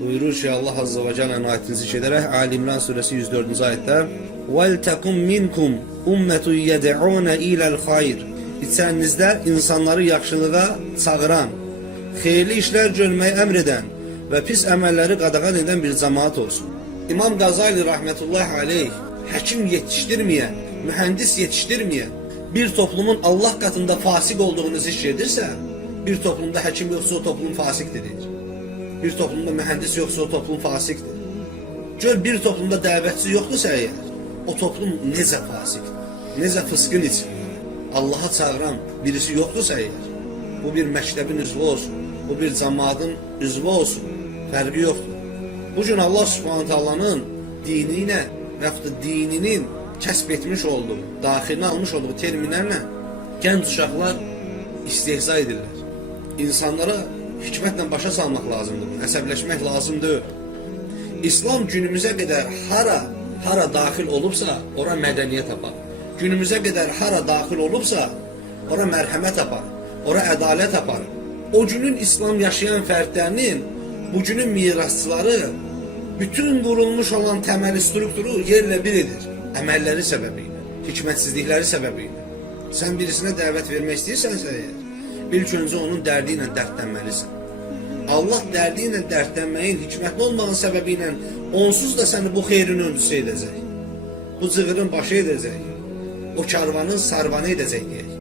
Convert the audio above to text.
Buyurur ki Allah Azze ve Celle ayetini zikrederek Ali İmran suresi 104. ayette وَلْتَكُمْ مِنْكُمْ اُمَّةُ يَدْعُونَ اِلَى الْخَيْرِ İçərinizdə insanları yaxşılığa çağıran, xeyirli işlər görməyi əmr edən və pis əməlləri qadağan edən bir cemaat olsun. İmam Gazali rahmetullahi aleyh həkim yetiştirməyən, mühendis yetiştirməyən bir toplumun Allah katında fasik olduğunu zikredirsə, bir toplumda həkim yoksa o toplum fasikdir deyir. Bir toplumda mühendis yoksa o toplum fasikdir. Gör bir toplumda dəvətçi yoxdursa əgər, o toplum necə fasikdir, necə fıskın içir. Allah'a çağıran birisi yoktursa eğer, bu bir məktəbin üzvü olsun, bu bir cemaatın üzvü olsun, fərqi yoxdur. Bugün Allah Subhanahu Taala'nın diniyle və dininin kəsb etmiş olduğu, daxiline almış olduğu terminlərlə gənc uşaqlar istehza edirlər. İnsanlara hikmətlə başa salmaq lazımdır, əsəbləşmək lazım deyil. İslam günümüzə qədər hara daxil olubsa, ora mədəniyyət tapar. Günümüze kadar hara daxil olubsa, ora mərhəmət apar, ora ədalət apar. O günün İslam yaşayan fərdlərinin, bugünün mirasçıları bütün qurulmuş olan təməli strukturu yerlə bir edir. Əməlləri səbəbiyle, hikmətsizlikləri səbəbiyle. Sən birisinə dəvət vermək istəyirsənsə eğer, ilk öncə onun dərdi ilə dərdlənməlisən. Allah dərdi ilə dərdlənməyin hikmətli olmağın səbəbiyle onsuz da səni bu xeyrin öncüsü edəcək. Bu cığırın başı edəcək. O karvanın sarvanı edəcək diye.